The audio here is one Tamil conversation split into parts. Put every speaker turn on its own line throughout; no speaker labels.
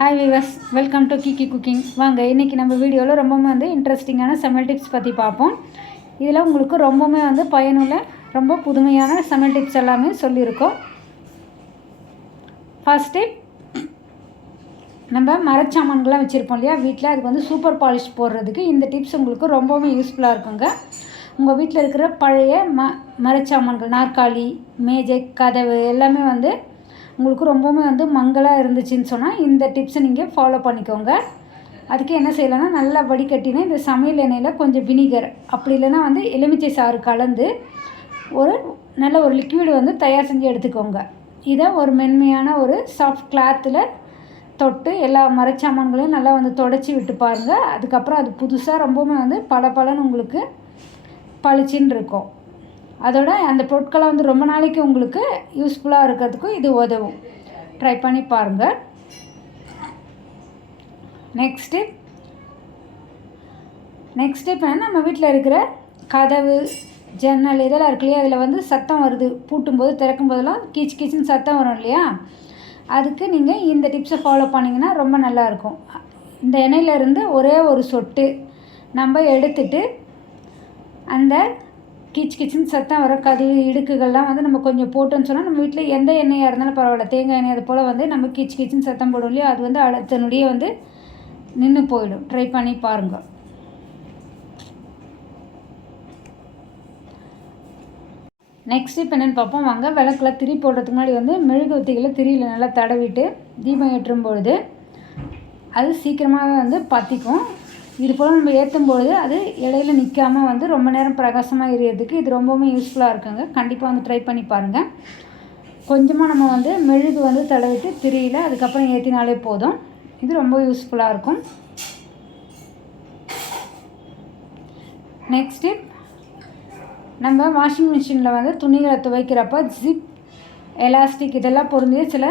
Hi viewers welcome to Kiki cooking வாங்க இன்றைக்கி நம்ம வீடியோவில் ரொம்பவுமே வந்து இன்ட்ரெஸ்டிங்கான சமையல் டிப்ஸ் பற்றி பார்ப்போம். இதில் உங்களுக்கு ரொம்பவுமே வந்து பயனுள்ள ரொம்ப புதுமையான சமையல் டிப்ஸ் எல்லாமே சொல்லியிருக்கோம். ஃபர்ஸ்ட் டிப் நம்ம மரச்சாமான்கள்லாம் வச்சுருப்போம் இல்லையா? வீட்டில் அதுக்கு வந்து சூப்பர் பாலிஷ் போடுறதுக்கு இந்த டிப்ஸ் உங்களுக்கு ரொம்பவுமே யூஸ்ஃபுல்லாக இருக்குங்க. உங்கள் வீட்டில் இருக்கிற பழைய ம மரச்சாமான்கள் நாற்காலி மேஜை கதவு எல்லாமே வந்து உங்களுக்கு ரொம்பவுமே வந்து மங்கலாக இருந்துச்சுன்னு சொன்னால் இந்த டிப்ஸை நீங்கள் ஃபாலோ பண்ணிக்கோங்க. அதுக்கு என்ன செய்யலைன்னா நல்லா வடிகட்டினா இந்த சமையல் எண்ணெயில் கொஞ்சம் வினிகர் அப்படி இல்லைன்னா வந்து எலுமிச்சை சாறு கலந்து ஒரு நல்ல ஒரு லிக்விடு வந்து தயார் செஞ்சு எடுத்துக்கோங்க. இதை ஒரு மென்மையான ஒரு சாஃப்ட் கிளாத்தில் தொட்டு எல்லா மரச்சாமான்களையும் நல்லா வந்து தொடச்சி விட்டு பாருங்கள் அதுக்கப்புறம் அது புதுசாக ரொம்பவுமே வந்து பல உங்களுக்கு பளிச்சின்னு இருக்கும். அதோட அந்த பொருட்களை வந்து ரொம்ப நாளைக்கு உங்களுக்கு யூஸ்ஃபுல்லாக இருக்கிறதுக்கும் இது உதவும். ட்ரை பண்ணி பாருங்கள் நெக்ஸ்ட்டு நெக்ஸ்ட் இப்போ நம்ம வீட்டில் இருக்கிற கதவு ஜன்னல் இதெல்லாம் இருக்கு இல்லையா? அதில் வந்து சத்தம் வருது. பூட்டும்போது திறக்கும் போதெல்லாம் கீச் கீச்சுன்னு சத்தம் வரும் இல்லையா? அதுக்கு நீங்கள் இந்த டிப்ஸை ஃபாலோ பண்ணிங்கன்னா ரொம்ப நல்லாயிருக்கும் இந்த எண்ணெயிலேருந்து ஒரே ஒரு சொட்டு நம்ம எடுத்துட்டு அந்த கிச் கிச்சின்னு சத்தம் வர கதவு இடுக்குகள்லாம் வந்து நம்ம கொஞ்சம் போட்டோன்னு சொன்னால் நம்ம வீட்டில் எந்த எண்ணெயாக இருந்தாலும் பரவாயில்ல. தேங்காய் எண்ணெய் அது போல் வந்து நம்ம கிச் கிச்சின்னு சத்தம் போடும் இல்லையா அது வந்து அடுத்தனுடைய வந்து நின்று போயிடும். ட்ரை பண்ணி பாருங்கள் நெக்ஸ்ட் இப்போ என்னென்னு பார்ப்போம். வாங்க விளக்கில் திரி போடுறதுக்கு முன்னாடி வந்து மெழுகுவத்திகளை திரியில் நல்லா தடவிட்டு தீபம் ஏற்றும் பொழுது அது சீக்கிரமாகவே வந்து பற்றிக்கும் இது போல் நம்ம ஏற்றும் பொழுது அது இடையில நிற்காமல் வந்து ரொம்ப நேரம் பிரகாசமாக எரியறதுக்கு இது ரொம்பவுமே யூஸ்ஃபுல்லாக இருக்குங்க. கண்டிப்பாக வந்து ட்ரை பண்ணி பாருங்கள் கொஞ்சமாக நம்ம வந்து மெழுகு வந்து தடவிட்டு திரியில் அதுக்கப்புறம் ஏற்றினாலே போதும். இது ரொம்ப யூஸ்ஃபுல்லாக இருக்கும். நெக்ஸ்ட்டு நம்ம வாஷிங் மிஷினில் வந்து துணிகளை துவைக்கிறப்ப ஜிப் எலாஸ்டிக் இதெல்லாம் பொருந்திய சில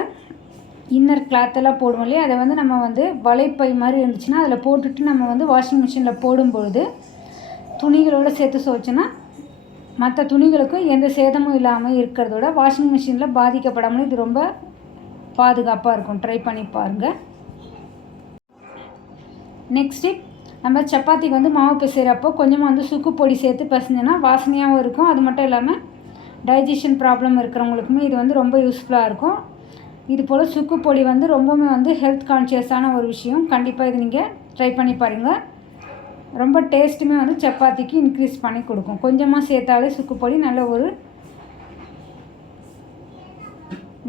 இன்னர் கிளாத்தெல்லாம் போடுவோம் இல்லையா? அதை வந்து நம்ம வந்து வலைப்பை மாதிரி இருந்துச்சுன்னா அதில் போட்டுட்டு நம்ம வந்து வாஷிங் மிஷினில் போடும்பொழுது துணிகளோடு சேர்த்து துவைச்சோன்னா மற்ற துணிகளுக்கும் எந்த சேதமும் இல்லாமல் இருக்கிறதோட வாஷிங் மிஷினில் பாதிக்கப்படாமல் இது ரொம்ப பாதுகாப்பாக இருக்கும். ட்ரை பண்ணி பாருங்கள் நெக்ஸ்ட்டு நம்ம சப்பாத்திக்கு வந்து மாவு பிசைகிறப்போ கொஞ்சமாக வந்து சுக்கு பொடி சேர்த்து பசஞ்சோன்னா வாசனையாகவும் இருக்கும். அது மட்டும் இல்லாமல் டைஜஷன் ப்ராப்ளம் இருக்கிறவங்களுக்குமே இது வந்து ரொம்ப யூஸ்ஃபுல்லாக இருக்கும். இது போல் சுக்கு பொடி வந்து ரொம்பவுமே வந்து ஹெல்த் கான்ஷியஸான ஒரு விஷயம். கண்டிப்பாக இது நீங்கள் ட்ரை பண்ணி பாருங்கள் ரொம்ப டேஸ்ட்டுமே வந்து சப்பாத்திக்கு இன்க்ரீஸ் பண்ணி கொடுக்கும். கொஞ்சமாக சேர்த்தாலே சுக்கு பொடி நல்ல ஒரு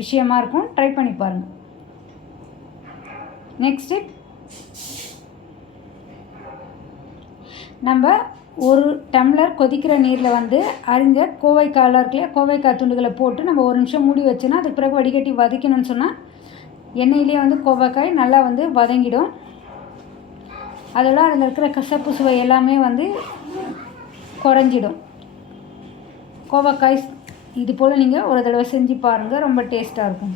விஷயமா இருக்கும். ட்ரை பண்ணி பாருங்கள் நெக்ஸ்ட்டு நம்ம ஒரு டம்ளர் கொதிக்கிற நீரில் வந்து அரிஞ்ச கோவைக்காயில் இருக்கு கோவைக்காய் துண்டுகளை போட்டு நம்ம ஒரு நிமிஷம் மூடி வச்சுன்னா அதுக்கு பிறகு வடிகட்டி வதக்கணும்னு சொன்னால் எண்ணெயிலே வந்து கோவைக்காய் நல்லா வந்து வதங்கிடும். அதோட அதில் இருக்கிற கசப்பு சுவை எல்லாமே வந்து குறைஞ்சிடும். கோவக்காய் இது போல் நீங்கள் ஒரு தடவை செஞ்சு பாருங்கள் ரொம்ப டேஸ்ட்டாக இருக்கும்.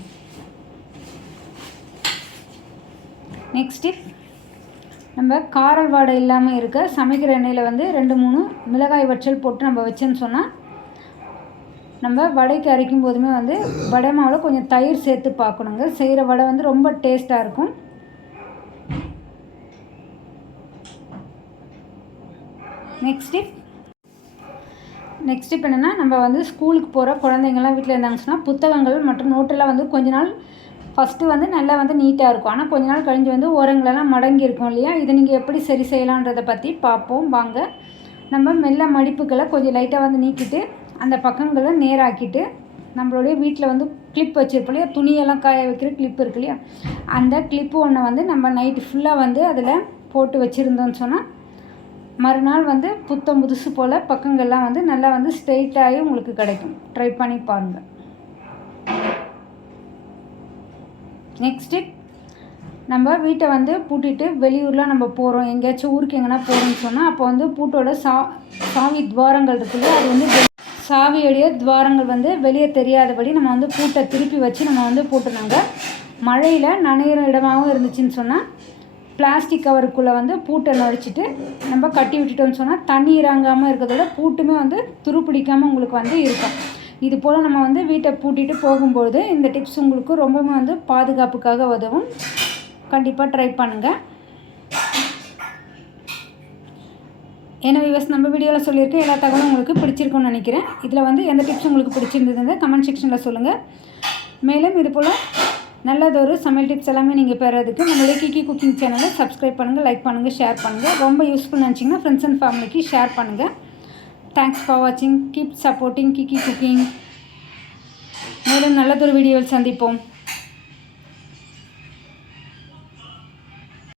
நெக்ஸ்ட்டு நம்ம காரல் வாடை இல்லாமல் இருக்க சமைக்கிற எண்ணெயில் வந்து ரெண்டு மூணு மிளகாய் வற்றல் போட்டு நம்ம வச்சோன்னு சொன்னால் நம்ம வடைக்கு அரைக்கும் போதுமே வந்து வடை மாவில் கொஞ்சம் தயிர் சேர்த்து பார்க்கணுங்க. செய்கிற வடை வந்து ரொம்ப டேஸ்ட்டாக இருக்கும். நெக்ஸ்ட் டிப் நெக்ஸ்ட் இப்போ என்னென்னா நம்ம வந்து ஸ்கூலுக்கு போகிற குழந்தைங்கள்லாம் வீட்டில் இருந்தாங்க சொன்னால் புத்தகங்கள் மற்றும் நோட்டெல்லாம் வந்து கொஞ்ச நாள் ஃபஸ்ட்டு வந்து நல்லா வந்து நீட்டாக இருக்கும். ஆனால் கொஞ்ச நாள் கழிஞ்சு வந்து ஓரங்களெல்லாம் மடங்கி இருக்கும் இல்லையா? இதை நீங்கள் எப்படி சரி செய்யலான்றதை பற்றி பார்ப்போம். வாங்க. நம்ம மெல்ல மடிப்புகளை கொஞ்சம் லைட்டாக வந்து நீக்கிட்டு அந்த பக்கங்களை நேராக்கிட்டு நம்மளுடைய வீட்டில் வந்து கிளிப் வச்சுருப்போம் இல்லையா? துணியெல்லாம் காய வைக்கிற கிளிப் இருக்கு இல்லையா? அந்த கிளிப்பு ஒன்று வந்து நம்ம நைட்டு ஃபுல்லாக வந்து அதில் போட்டு வச்சுருந்தோம்னு சொன்னால் மறுநாள் வந்து புத்தம் புதுசு போல் பக்கங்கள்லாம் வந்து நல்லா வந்து ஸ்ட்ரெயிட்டாகி உங்களுக்கு கிடைக்கும். ட்ரை பண்ணி பாருங்கள் நெக்ஸ்ட்டு நம்ம வீட்டை வந்து பூட்டிட்டு வெளியூரில் நம்ம போகிறோம் எங்கேயாச்சும் ஊருக்கு எங்கன்னா போகிறோம்னு சொன்னால் அப்போ வந்து பூட்டோட சா சாவி துவாரங்கள் இருக்குல்ல அது வந்து சாவியோடைய துவாரங்கள் வந்து வெளியே தெரியாதபடி நம்ம வந்து பூட்டை திருப்பி வச்சு நம்ம வந்து பூட்டினாங்க. மழையில் நனையிற இடமாகவும் இருந்துச்சுன்னு சொன்னால் பிளாஸ்டிக் கவருக்குள்ளே வந்து பூட்டை நுழைச்சிட்டு நம்ம கட்டி விட்டுட்டோம்னு சொன்னால் தண்ணி இறங்காமல் இருக்கிறதோட பூட்டுமே வந்து துருப்பிடிக்காமல் உங்களுக்கு வந்து இருக்கும். இது போல் நம்ம வந்து வீட்டை பூட்டிட்டு போகும்பொழுது இந்த டிப்ஸ் உங்களுக்கு ரொம்பவுமே வந்து பாதுகாப்புக்காக உதவும். கண்டிப்பாக ட்ரை பண்ணுங்கள் என்ன விவஸ் நம்ம வீடியோவில் சொல்லியிருக்கேன் எல்லா தகவலும் உங்களுக்கு பிடிச்சிருக்கும்னு நினைக்கிறேன். இதில் வந்து எந்த டிப்ஸ் உங்களுக்கு பிடிச்சிருந்ததுங்க கமெண்ட் செக்ஷனில் சொல்லுங்கள் மேலும் இது போல் நல்லதொரு சமையல் டிப்ஸ் எல்லாமே நீங்கள் பெறதுக்கு நம்மளுடைய கிக்கி குக்கிங் சேனலை சப்ஸ்கிரைப் பண்ணுங்கள் லைக் பண்ணுங்கள் ஷேர் பண்ணுங்கள் ரொம்ப யூஸ்ஃபுல் நினச்சிங்கன்னா ஃப்ரெண்ட்ஸ் அண்ட் ஃபேமிலிக்கு ஷேர் பண்ணுங்கள் தேங்க்ஸ் ஃபார் வாட்சிங் கீப் சப்போர்ட்டிங் கிக்கி குக்கிங் மேலும் நல்லதொரு வீடியோவில் சந்திப்போம்.